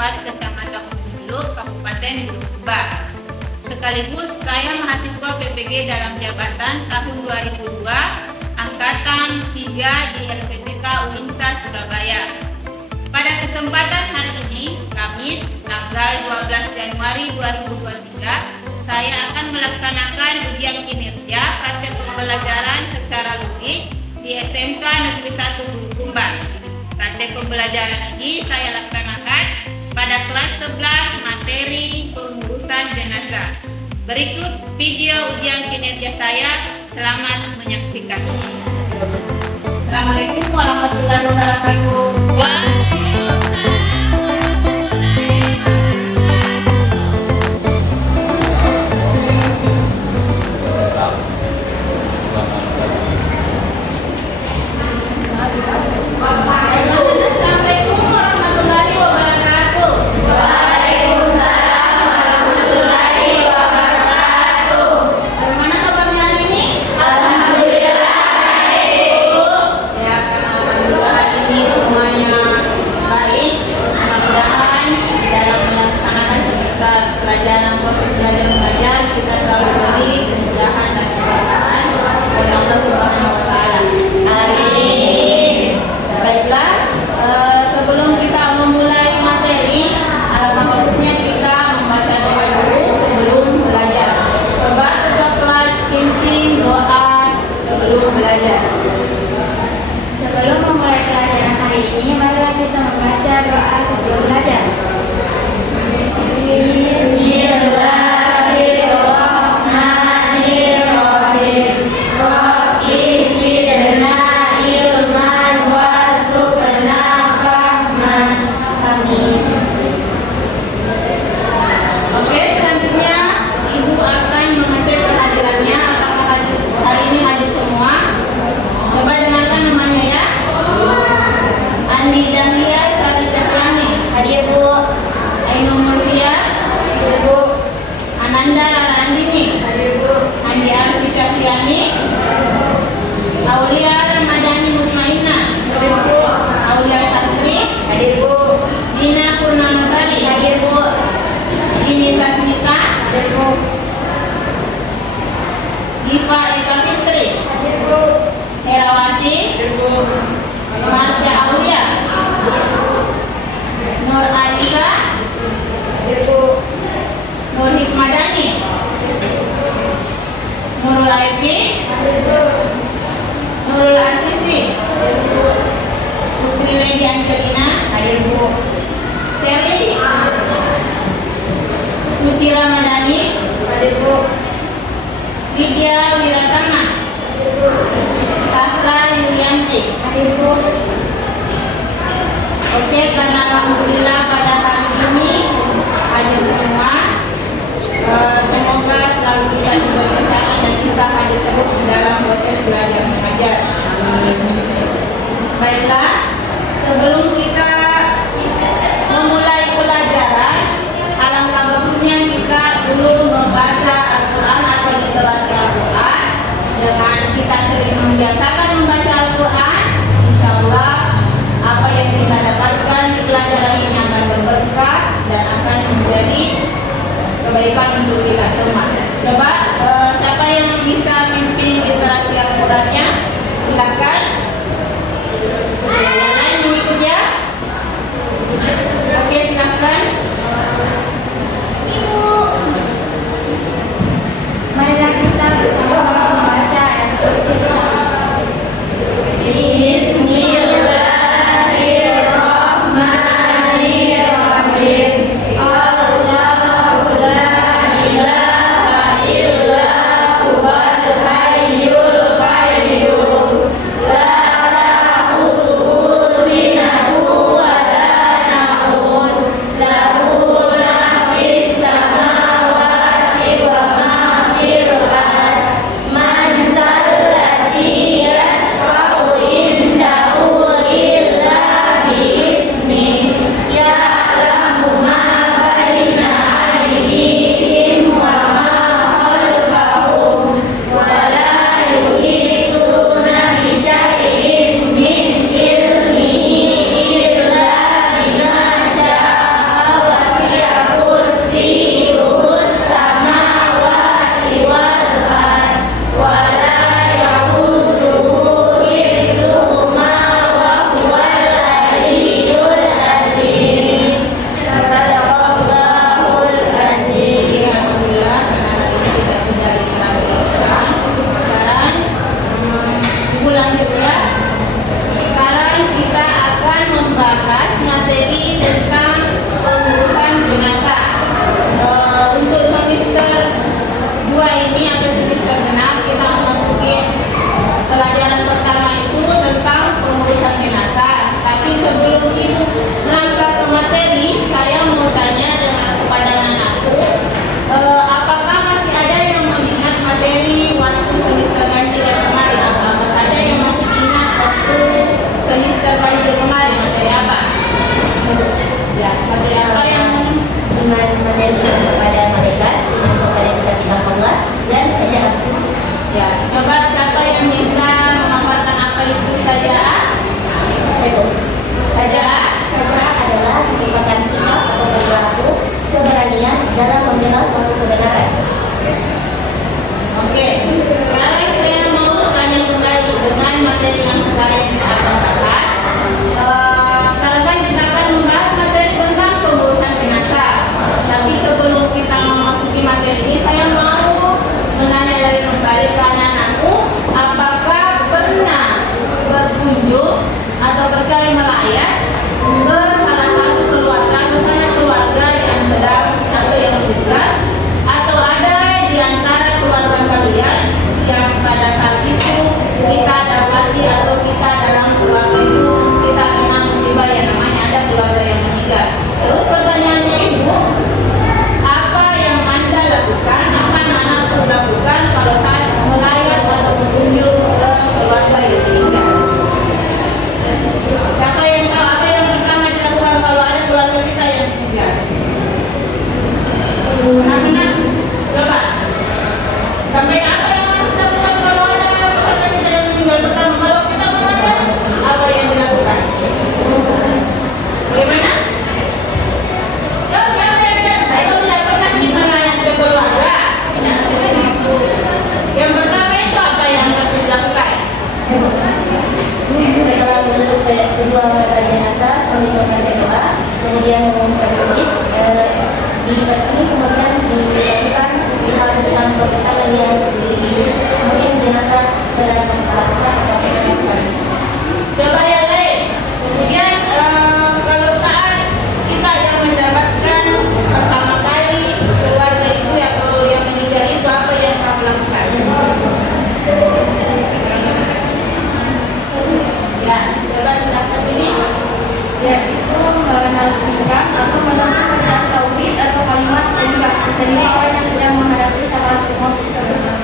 4 Kecamatan Bulu, Kabupaten Bulukumba. Sekaligus saya mahasiswa PPG dalam jabatan tahun 2002, Angkatan 3 di LPTK Uinsa Surabaya. Pada kesempatan hari ini, Kamis, tanggal 12 Januari 2023, saya akan melaksanakan ujian kinerja praktek pembelajaran secara logik di SMK Negeri 1 Bulukumba. Praktek pembelajaran ini saya laksanakan pada kelas 11 materi pengurusan jenazah. Berikut video ujian kinerja saya. Selamat menyaksikan. Assalamualaikum warahmatullahi wabarakatuh. Sebelum memulai pelajaran hari ini, marilah kita membaca doa sebelum belajar. Bismillahirrahmanirrahim. Rabbi zidna ilman warzuqna fahman. Amin. Oke, selanjutnya Ibu akan mengecek kehadirannya. Apakah hari ini hadir semua? Coba dengarkan namanya ya. Andi Dahlia Sari Cahyani. Hadir, Bu. Ainul Mulfia. Hadir, Bu. Ananda Lara Andini. Hadir, Bu. Andi Arfi Cahyani. Aulia Ramadhani Mutmainna. Hadir, Bu. Aulia Sastri. Hadir, Bu. Dina Purnamasari. Hadir, Bu. Dini Sasmita. Hadir, Bu. Diva Eka Fitri. Hadir, Bu. Herawati. Hadir, Bu. Marsha Aulia. Nur Aisyah. Hadir, Bu. Nur Hikmadani. Nurul Aifi. Hadir, Bu. Nurul Asisi. Hadir, Bu. Putri Lady Angelina. Hadir, Bu. Sherly. Suci Ramadhani. Hadir, Bu. Lydia Wiratama. Hadir, Bu. Sahra Yulianti. Hadir, Bu. Oke, karena alhamdulillah pada hari ini hadir semua. Semoga selalu kita diberi kesehatan dan bisa hadir terus di dalam proses belajar mengajar. Amin. Baiklah, sebelum kita memulai pelajaran, alangkah bagusnya kita dulu membaca Al-Quran atau literasi Al-Quran. Dengan kita sering membiasakan membaca Al-Quran, insya Allah apa yang kita dapatkan di pelajaran ini akan berberkah dan akan menjadi kebaikan untuk kita semua. Coba siapa yang bisa pimpin literasi Al-Qurannya? Silakan. Yang lain mengikut ya. Oke, silakan. Ibu. Marilah kita bersama-sama membaca ayat kursi bersama. Bismillahirrahmanirrahim. Allahu la ilaha ini kemudian dilakukan dengan bekal yang kemudian jenazah dalam pemakaman atau pemakaman. Coba yang lain. Kemudian kalau saat kita yang mendapatkan pertama kali keluarga itu atau yang meninggal itu, apa yang kamu lakukan? Ya, coba silahkan ini. Ya, itu menandakan atau menandakan bacaan tauhid atau kalimat thayyibah dari orang yang sedang menghadapi sakaratul maut tersebut.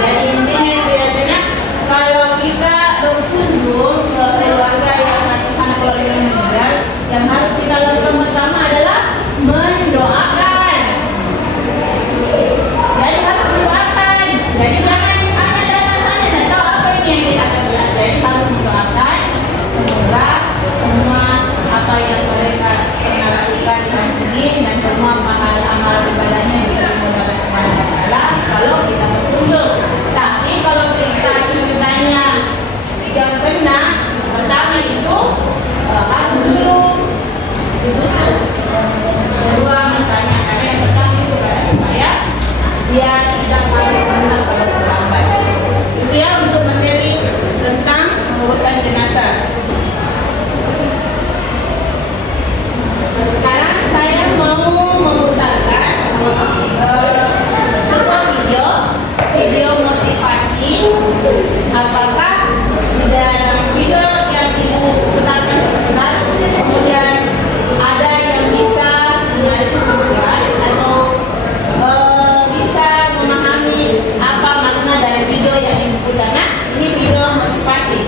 Jadi intinya biasanya kalau kita berkunjung ke keluarga yang anak keluarga yang meninggal, yang harus kita lakukan pertama adalah mendoakan. Jadi harus mendoakan. Jadi jangan hanya datang saja dan tahu apa ini yang kita akan lihat. Jadi harus mendoakan semoga semua apa yang mereka pernah lakukan di sini dan semua amal ibadahnya diterima oleh Subhanahu wa Ta'ala kalau kita berkunjung. Tapi kalau kita ceritanya jam kena pertama itu harus dulu ditutup. Kedua misalnya karena yang pertama itu supaya biar tidak paling benar kalau terlambat. Itu ya untuk materi tentang pengurusan jenazah. Sekarang saya mau memutarkan sebuah video motivasi. Apakah di dalam video yang diputarkan sebentar, kemudian ada yang bisa menarik kesimpulan atau bisa memahami apa makna dari video yang diputar. Nah, ini video motivasi.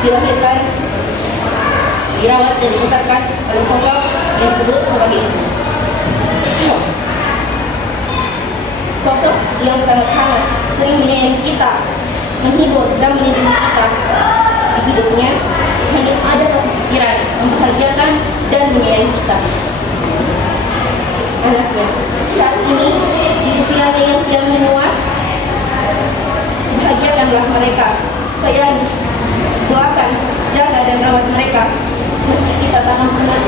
dilahirkan, dirawat dan dibesarkan oleh sosok yang disebut sebagai ibu. Sosok yang sangat hangat, sering menyayangi kita, menghibur dan melindungi kita. Di hidupnya hanya ada pikiran membahagiakan dan menyayangi kita. Anaknya saat ini di usianya yang kian menua, bahagiakanlah mereka sayangi, doakan, jaga dan rawat mereka. Meski kita tak pernah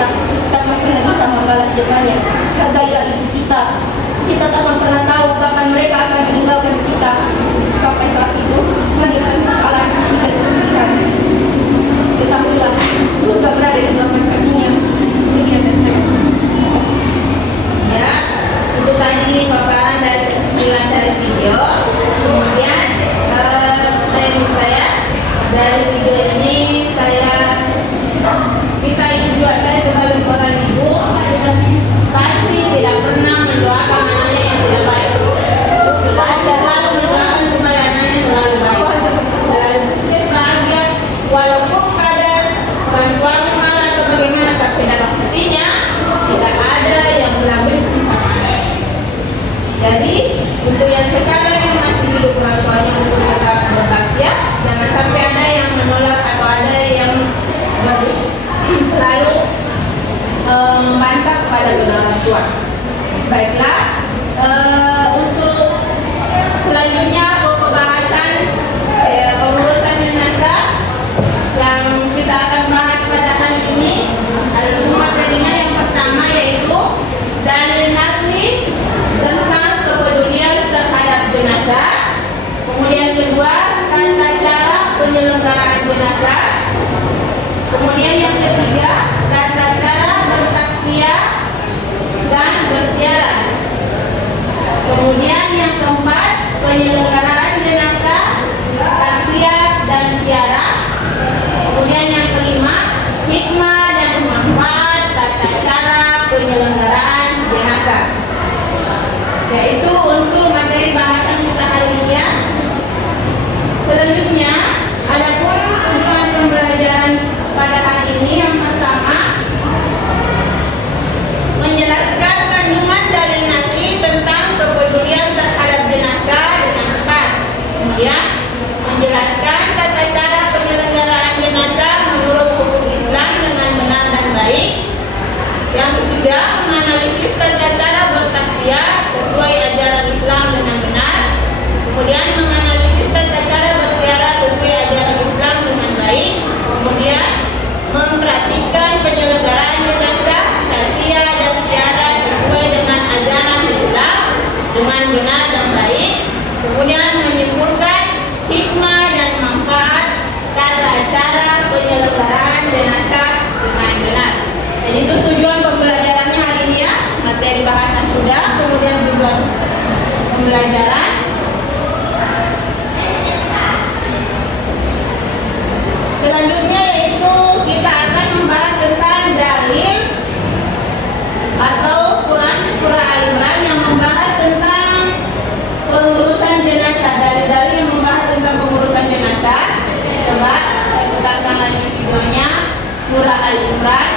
bisa membalas jasanya, hargailah ibu kita. Kita tak akan pernah tahu kapan mereka akan meninggalkan kita. Sampai saat itu, marilah Allah dan Tuhan. Ketahuilah, surga berada di telapak kakinya. Sekian dan saya. Ya, itu tadi paparan dari kesimpulan dari video. Kemudian saya dari video ini kita juga saya sebagai seorang ibu pasti tidak pernah mendoakan anaknya yang tidak baik. Pasti selalu mendoakan supaya anaknya selalu baik, selalu bahagia, walaupun kadang orang tuanya marah atau bagaimana, tapi dalam hatinya tidak ada yang benci sama anaknya. Jadi untuk yang sekarang yang masih hidup orang tuanya untuk tetap berbahagia, jangan sampai ada yang menolak atau ada yang selalu membantah kepada kedua orang tua. Baiklah, untuk selanjutnya pembahasan pengurusan jenazah yang kita akan bahas pada hari ini ada dua materinya. Yang pertama yaitu dalil nakli tentang kepedulian terhadap jenazah. Kemudian kedua, tata cara penyelenggaraan jenazah. Kemudian yang ketiga, tata cara bertaksiah dan bersiaran. Kemudian yang keempat, penyelenggaraan jenazah, taksiah dan siaran. Kemudian yang kelima, hikmah dan manfaat tata cara penyelenggaraan jenazah. Yaitu untuk materi bahasan kita hari ini ya. Selanjutnya, adapun tujuan pembelajaran pada hari ini yang pertama, menjelaskan kandungan dalil nakli tentang kepedulian terhadap jenazah dengan tepat. Kemudian, menjelaskan tata cara penyelenggaraan jenazah menurut hukum Islam dengan benar dan baik. Yang ketiga, menganalisis tata cara bertaksiah sesuai ajaran Islam dengan benar. Kemudian, menganalisis tata cara bersiaran sesuai ajaran Islam dengan baik. Kemudian, memperhatikan penyelenggaraan jenazah, taksiah dan siaran sesuai dengan ajaran Islam dengan benar dan baik. Kemudian menyimpulkan hikmah dan manfaat tata cara penyelenggaraan jenazah dengan benar. Jadi itu tujuan pembelajarannya hari ini ya. Materi bahasan sudah, kemudian tujuan pembelajaran. Selanjutnya yaitu kita akan membahas tentang dalil atau Quran surah Al-Imran yang membahas tentang pengurusan jenazah. Dalil-dalil yang membahas tentang pengurusan jenazah. Coba saya putarkan lagi videonya, surah Al-Imran.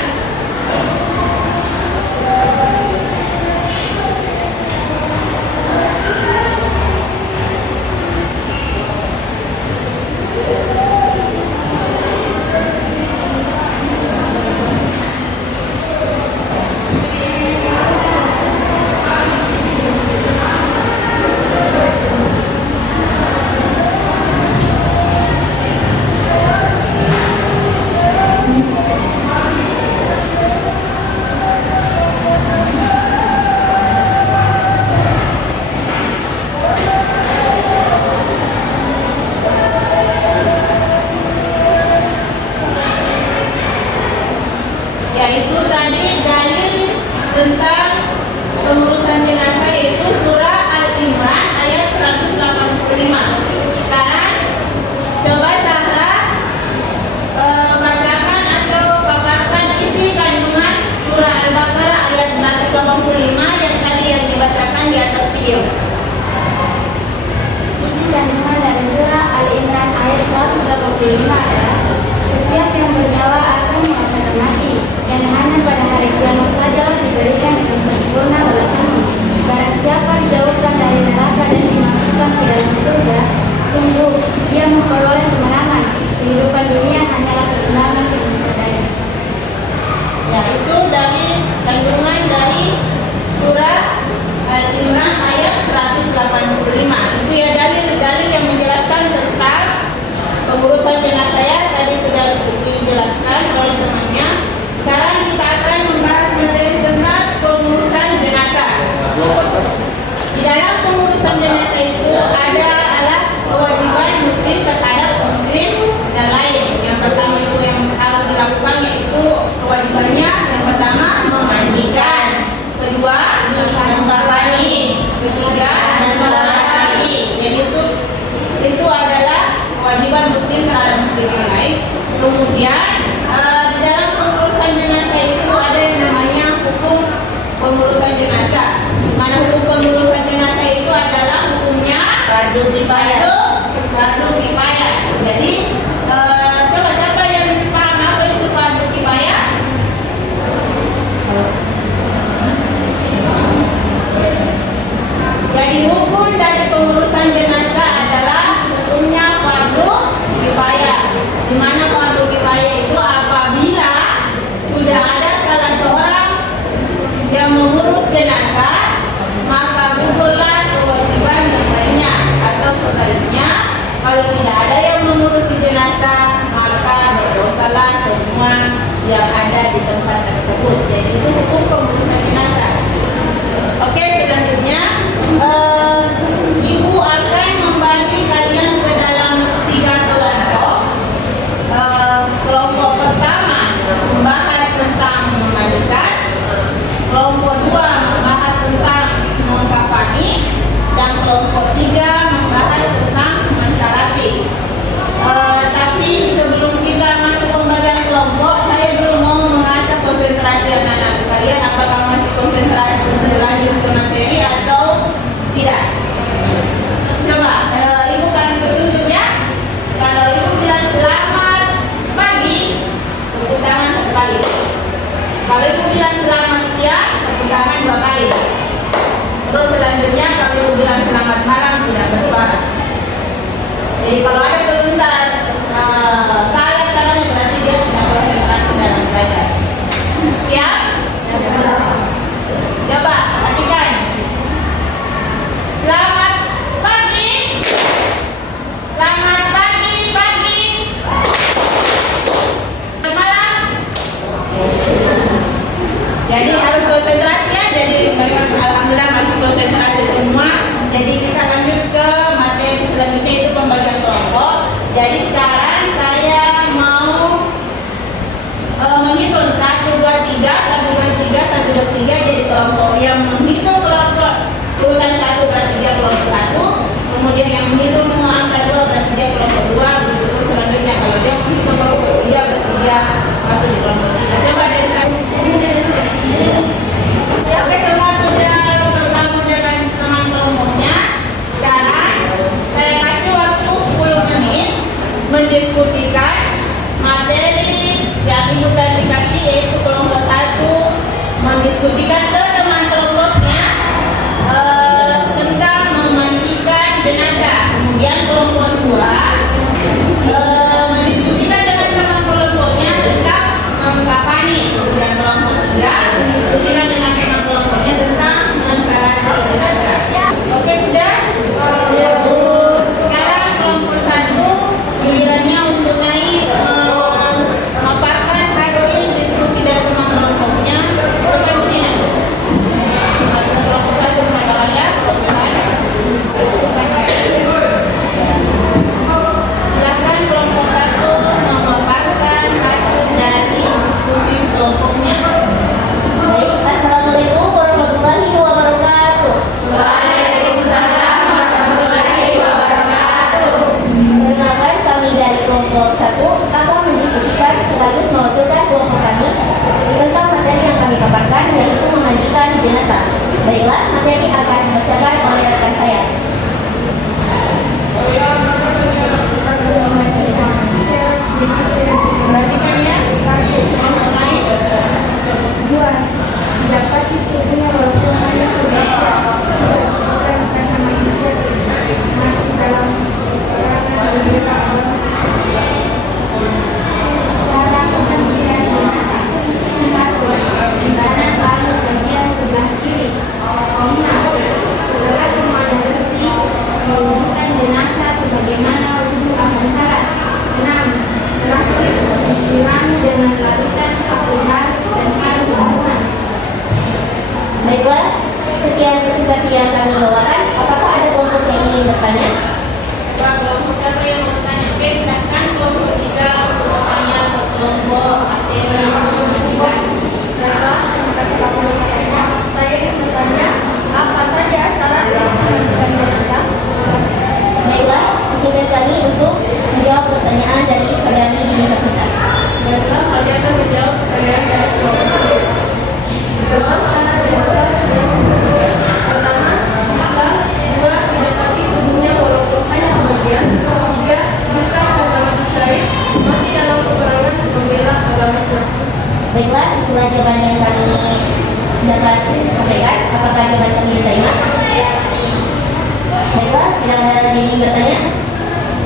mengelola semua yang ada di tempat tersebut. Jadi itu hukum pengurusan jenazah. Oke, selanjutnya ibu akan membagi kalian ke dalam 3 kelompok. Kelompok pertama membahas tentang memandikan, kelompok 2 membahas tentang mengkafani, dan kelompok 3 membahas tentang mensalati. Tapi sebelum kita masuk pembagian kelompok, saya dulu mau mengasah konsentrasi anak-anak kalian. Apakah masih konsentrasi untuk lanjut ke materi atau tidak? Coba ibu kasih petunjuk ya. Kalau ibu bilang selamat pagi, tepuk tangan 1 kali. Kalau ibu bilang selamat siang, tepuk tangan 2 kali. Terus selanjutnya kalau ibu bilang selamat malam, tidak bersuara. Jadi kalau ada sebentar salah caranya, berarti dia tidak konsentrasi dalam belajar. Ya? Coba perhatikan. Selamat pagi. Selamat pagi, pagi. Selamat malam. Jadi harus konsentrasi ya. Jadi memang alhamdulillah masih konsentrasi semua. Jadi kita lanjut ke materi selanjutnya, itu pembagian kelompok. Jadi sekarang saya mau menghitung 1, 2, 3, 1, 2, 3, 1, 2, 3. Jadi kelompok yang menghitung kelompok urutan 1 berarti dia kelompok 1. Kemudian yang menghitung angka 2 berarti dia kelompok 2. Begitu selanjutnya kalau dia menghitung kelompok 3 berarti dia masuk di kelompok 3. Coba dari satu. Oke, semua sudah bergabung dengan teman kelompoknya. Sekarang saya kasih waktu 10 menit mendiskusikan materi yang ibu tadi kasih, yaitu kelompok 1 mendiskusikan ke teman kelompoknya tentang memandikan jenazah. Kemudian kelompok 2 mendiskusikan dengan teman kelompoknya tentang mengkafani. Kemudian kelompok 3 mendiskusikan dengan teman kelompoknya tentang mensalati jenazah. Oke, sudah? Sekarang kelompok 1 gilirannya untuk naik memaparkan hasil diskusi dari teman kelompoknya. Kelompoknya kelompok 1 mereka ya. Silakan kelompok 1 memaparkan hasil dari diskusi kelompoknya. Baik, assalamualaikum warahmatullahi wabarakatuh. Waalaikumsalam warahmatullahi wabarakatuh. Perkenalkan, kami dari kelompok 1 akan mendiskusikan sekaligus mewakilkan kelompok kami tentang materi yang kami paparkan, yaitu memandikan jenazah. Baiklah, materi akan dibacakan oleh rekan saya. Perhatikan ya. Kelompok lain. 2. Dapat diterima walaupun hanya sebagian bukan karena manusia mati dalam peperangan berbeda cara memandikan jenazah. 1. Di kanan lalu bagian sebelah kiri. 5. Segera semuanya bersih, mengumpulkan jenazah sebagaimana wudhu akan salat. 6. Terakhir, disirami dengan larutan air halus dan air sabunan. Baiklah, sekian presentasi yang kami bawakan. Apakah ada kelompok yang ingin bertanya? Coba kelompok siapa yang mau bertanya? Oke, silakan kelompok 3 bertanya ke kelompok materi memandikan. Baiklah, terima kasih Pak Guru. Saya ingin bertanya, apa saja syarat memandikan jenazah? Baiklah, izinkan kami untuk menjawab pertanyaan dari saudari Dini Safita. Baiklah, saya akan menjawab pertanyaan dari kelompok 8 syarat jenazah yang memenuhi. Pertama, Islam. 2, didekati tubuhnya walaupun hanya sebagian. 3, bukan karena mati syahid, mati dalam peperangan membela agama Islam. Baiklah, itulah jawaban yang kami dapat sampaikan. Apakah jawaban kami diterima? Baiklah, tidak ada Dini bertanya.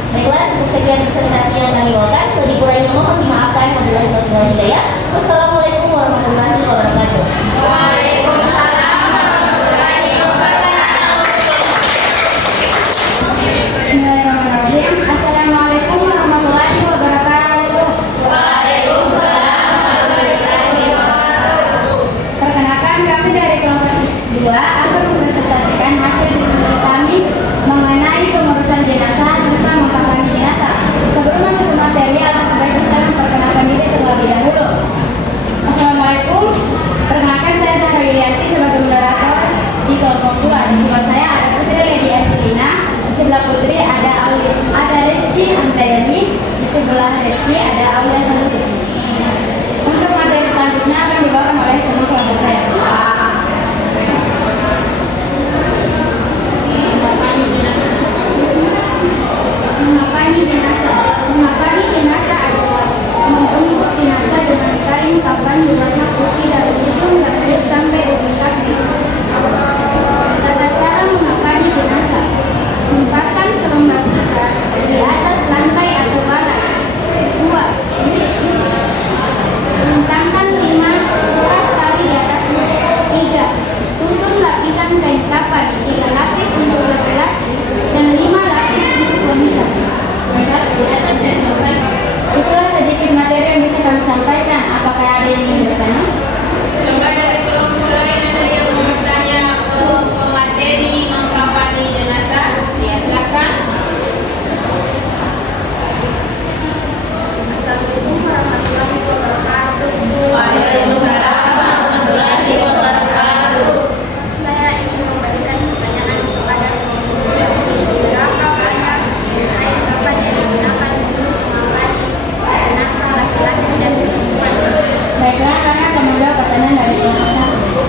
Baiklah, untuk sekian presentasi yang kami bawakan, lebih kurangnya mohon dimaafkan. Wabillahi taufiq wal hidayah. Wassalamualaikum warahmatullahi wabarakatuh. Waalaikumsalam warahmatullahi wabarakatuh. Bismillahirrahmanirrahim. Assalamualaikum warahmatullahi wabarakatuh. Waalaikumsalam sebelah Reski ada Aulia Santi. Untuk materi selanjutnya akan dibawakan oleh teman kelompok saya. Mengapani jenazah adalah membungkus jenazah dengan kain kafan berwarna putih dari ujung leher sampai ujung kaki. Tata cara mengapani jenazah: tempatkan selembar tikar di atas lantai atau balai. 2. Bentangkan 5 kuras tali di atasnya. 3. Susun lapisan kain kafan 3 lapis untuk laki-laki dan 5 lapis untuk wanita. Itulah sedikit materi yang bisa kami sampaikan. Apakah ada yang ingin bertanya? Coba dari kelompok lain ada yang mau bertanya ke materi mengkafani jenazah? Ya, silakan. Assalamualaikum warahmatullahi wabarakatuh. Waalaikumsalam warahmatullahi wabarakatuh. Saya ingin memberikan pertanyaan kepada berapa banyak kain kafan yang digunakan untuk mengapani jenazah laki-laki dan perempuan? Baiklah, kami akan menjawab pertanyaan dari kelompok satu.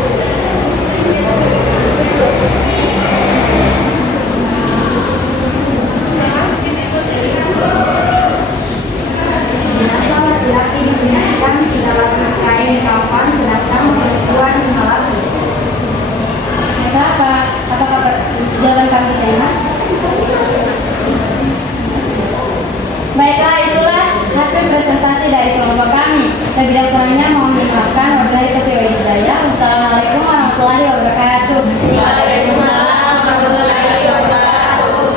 Jenazah laki-laki disunahkan 3 lapis kain kafan, sedangkan perempuan 5 lapis. Kenapa? Apakah jawaban kami diterima? Baiklah, itulah hasil presentasi dari kelompok kami. Lebih dan kurangnya mohon dimaafkan. Wabillahi taufiq wal hidayah. Wassalamualaikum warahmatullahi wabarakatuh. Waalaikumsalam warahmatullahi wabarakatuh.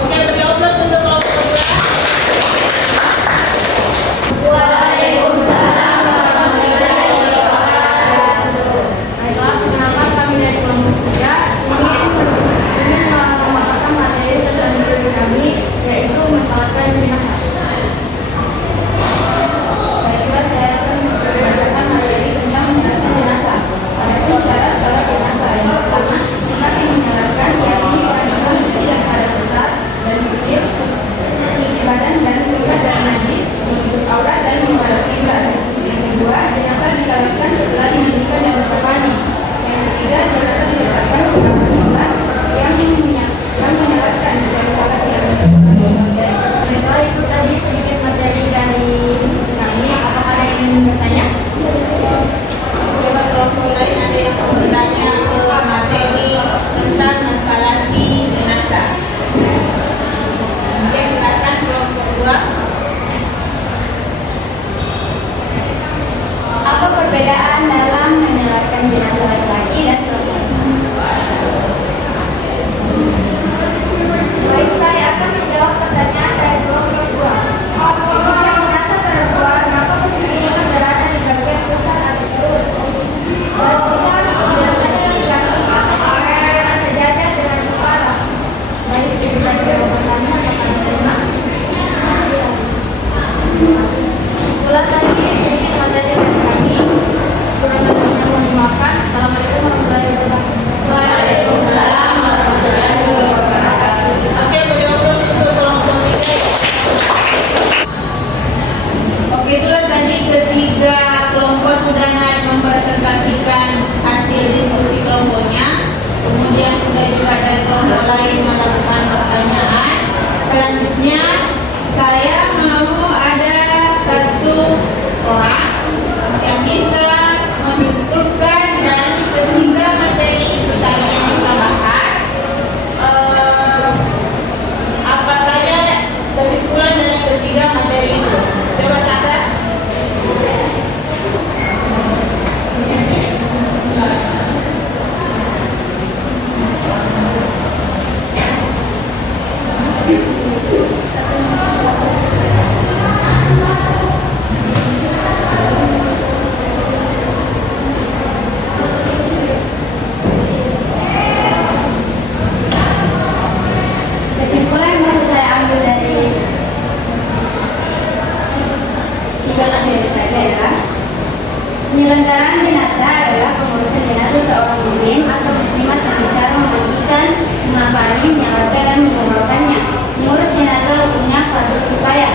Oke, beri aplaus untuk kelompok dua. Waalaikumsalam warahmatullahi wabarakatuh. Baiklah, perkenalkan kami dari kelompok 3 ingin memaparkan materi presentasi kami, yaitu mensalatkan jenazah. Baiklah, saya akan membacakan materi tentang menyalatkan jenazah. Adapun syarat salat jenazah yang pertama, kita ingin menyalatkan yakni barisan suci dan hadas besar dan kecil, suci badan dan bebas dari najis, menutup aurat dan menghadap kiblat. Yang kedua, jenazah disalatkan setelah dimandikan dan berkafani. Yang ketiga, jenazah diletakkan di belakang mimbar yang menyalatkan dari salat yang disebutkan. Baiklah, itu tadi sedikit materi dari kami. Apakah ada yang ingin bertanya? Coba kelompok lain ada yang mau bertanya ke materi tentang mensalati jenazah? Oke, silakan kelompok 2. Apa perbedaan dalam menyalatkan jenazah laki-laki dan perempuan? Baik, saya akan menjawab pertanyaan dari kelompok 2. Untuk jenazah perempuan, maka posisinya berada di bagian pusat atau perut. Perempuan biasanya digantung sejajar dengan kepala. Baik, itu tadi jawabannya. Apakah diterima? Ulang lagi sedikit materi dari kami. Kurang lebihnya mohon dimaafkan. Assalamualaikum warahmatullahi wabarakatuh. Waalaikumsalam warahmatullahi wabarakatuh. Oke, beri aplaus untuk kelompok 3. Oke, itulah tadi ketiga kelompok sudah naik mempresentasikan hasil diskusi kelompoknya. Kemudian sudah juga dari kelompok lain melakukan pertanyaan. Selanjutnya saya mau ada satu orang yang bisa menentukan dari ketiga materi pertanyaan yang kita bahas apa saja kesimpulan dari ketiga materi itu. Coba Sandra. Kesimpulan yang bisa saya ambil dari tiga materi tadi adalah penyelenggaraan jenazah adalah pengurusan jenazah seorang muslim atau muslimat dengan cara memandikan, mengapani, menyalatkan dan menguburkannya. Mengurus jenazah hukumnya fardu kifayah.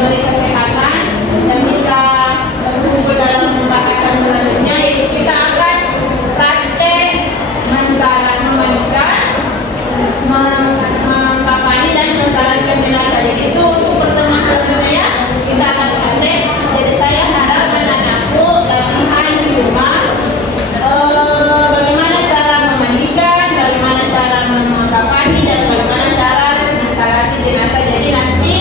diberi kesehatan dan bisa berkumpul dalam pembahasan selanjutnya, yaitu kita akan praktek memandikan, mengkafani dan mensalatkan jenazah. Jadi itu untuk pertemuan selanjutnya ya, kita akan praktek. Jadi saya harap anak-anakku latihan di rumah bagaimana cara memandikan, bagaimana cara mengkafani, dan bagaimana cara mensalati jenazah. Jadi nanti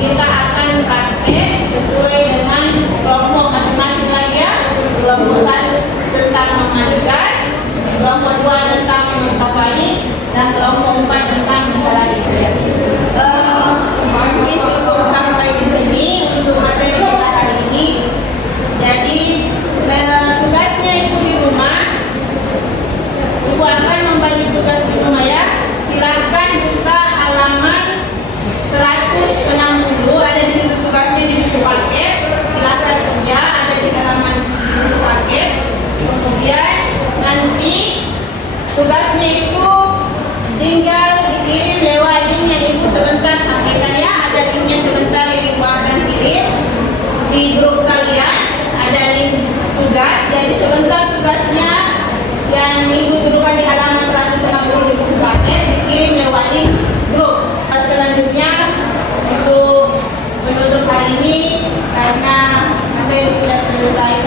kita akan praktek sesuai dengan kelompok masing-masing lagi ya. Kelompok 1 tentang memandikan, kelompok 2 tentang mengkafani, dan kelompok 4 tentang mensalati. Mungkin cukup sampai di sini untuk materi kita hari ini. Jadi tugasnya itu di rumah, Ibu akan membagi tugas di rumah ya. Silakan buka halaman 160, ada di situ tugasnya di buku paket. Silakan kerja, ada di halaman buku paket. Kemudian nanti tugasnya itu tinggal dikirim lewat linknya. Ibu sebentar sampaikan ya, ada linknya sebentar yang Ibu akan kirim di grup kalian. Ada link tugas, jadi sebentar tugasnya yang Ibu suruhkan di halaman 160 di buku paket dikirim lewat link grup. Selanjutnya itu penutup hari ini karena materi sudah selesai.